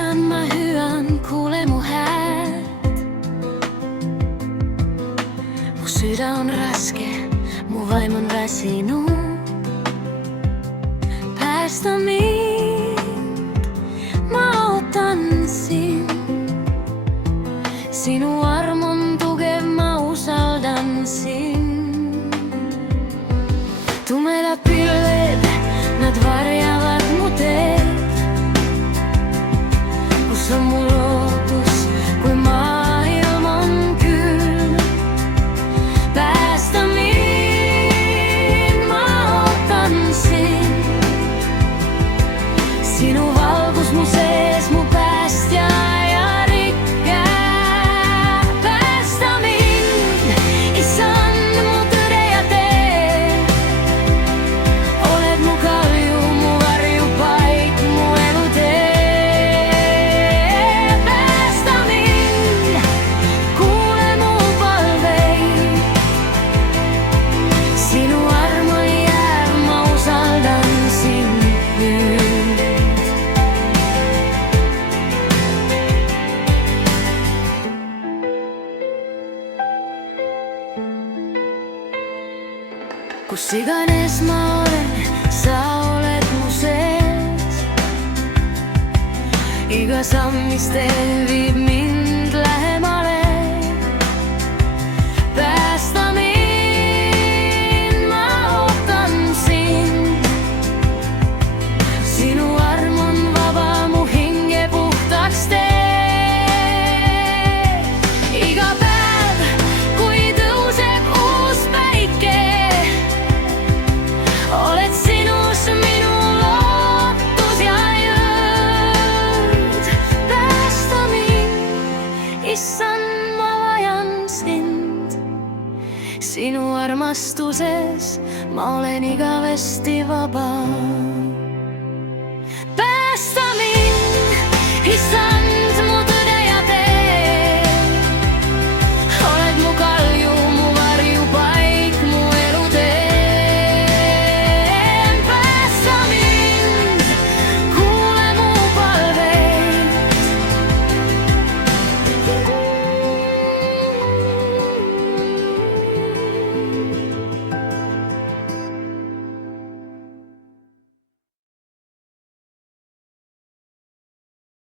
issand, ma hüüan, kuule mu häält. Mu süda on raske, mu vaim on väsinud. Päästa mind, ma ootan sind. Sinu arm on tugev, ma usaldan sind. Tumedad pilved, nad varjavad mu teed. Kus on mu lootus, kui maailm on külm? Päästa mind, ma ootan sind. Sinu valgus mu sees, mu päästja ja rikke. Päästa mind, issand, mu tõde ja tee. Oled mu kalju, mu varjupaik, mu elutee. Päästa mind, kuule mu palveid. Sinu arm on jääv, ma usaldan sind nüüd. Kus iganes ma olen, sa oled mu sees. Iga samm, mis teen, viib mind lähemale. Päästa mind, ma ootan sind. Sinu arm on vaba, mu hinge puhtaks teeb. Iga päev, kui tõuseb uus päike, oled sinus minu lootus ja jõud. Päästa mind, issand, ma vajan sind. Sinu armastuses ma olen igavesti vaba.